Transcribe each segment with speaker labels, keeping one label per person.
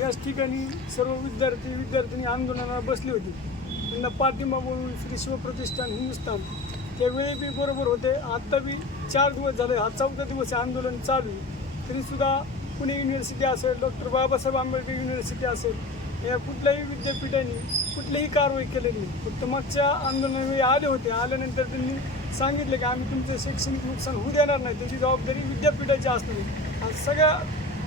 Speaker 1: याच ठिकाणी सर्व विद्यार्थी विद्यार्थिनी आंदोलनाला बसले होते. त्यांना पाठिंबा म्हणून श्री शिवप्रतिष्ठान हिंदुस्थान. त्यावेळी बी बरोबर होते. आत्ता बी चार दिवस झाले. हा चौथा दिवस आंदोलन चालू. आहे तरीसुद्धा पुणे युनिव्हर्सिटी असेल डॉक्टर बाबासाहेब आंबेडकर युनिव्हर्सिटी असेल या कुठल्याही विद्यापीठांनी कुठलीही कारवाई केलेली नाही. फक्त मागच्या आंदोलनावेळी आले होते. आल्यानंतर त्यांनी सांगितलं की आम्ही तुमचं शैक्षणिक नुकसान होऊ देणार नाही. त्याची जबाबदारी विद्यापीठाची असणार आहे. आज सगळ्या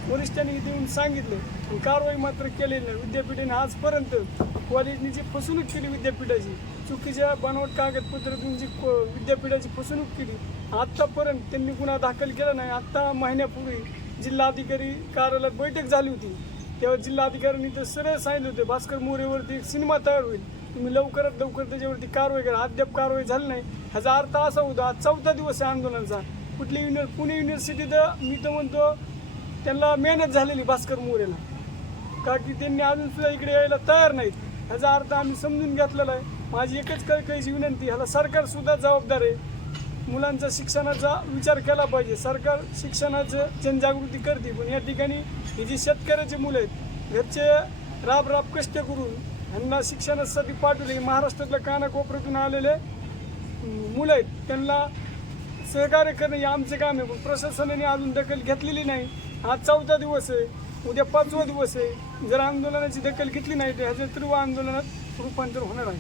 Speaker 1: वरिष्ठांनी त्यांनी देऊन सांगितलं कारवाई मात्र केलेली नाही. विद्यापीठाने आजपर्यंत कॉलेजनी जी फसवणूक केली विद्यापीठाची. चुकीच्या बनावट कागदपत्र देऊन जी को- विद्यापीठाची फसवणूक केली आत्तापर्यंत त्यांनी गुन्हा दाखल केला नाही. आत्ता महिन्यापूर्वी जिल्हाधिकारी कार्यालयात बैठक झाली होती. तेव्हा जिल्हाधिकाऱ्यांनी तर सरळ सांगितलं होतं भास्कर मोरेवरती एक सिनेमा तयार होईल. तुम्ही लवकरात लवकर त्याच्यावरती कारवाई करा. अद्याप कारवाई झाली नाही. ह्याचा अर्थ असा होता आज चौथा दिवस आहे आंदोलनाचा. कुठली युनिव्हर पुणे युनिव्हर्सिटीत मी तर म्हणतो त्यांना मेहनत झालेली भास्कर मोरेला. का की त्यांनी अजून सुद्धा इकडे यायला तयार नाहीत. ह्याचा अर्थ आम्ही समजून घेतलेला आहे. माझी एकच कळकळीची विनंती ह्याला सरकार सुद्धा जबाबदार आहे. मुलांचा शिक्षणाचा विचार केला पाहिजे. सरकार शिक्षणाचं जनजागृती करते. पण या ठिकाणी ही जी शेतकऱ्याची मुलं आहेत घरचे राब राब कष्ट करून ह्यांना शिक्षणासाठी पाठवले. महाराष्ट्रातल्या कानाकोपऱ्यातून आलेले मुलं आहेत. त्यांना सहकार्य करणं हे आमचं काम आहे. पण प्रशासनाने अजून दखल घेतलेली नाही. आज चौथा दिवस आहे. उद्या पाचवा दिवस आहे. जर आंदोलनाची दखल घेतली नाही तर ह्याचं तीव्र आंदोलनात रूपांतर होणार आहे.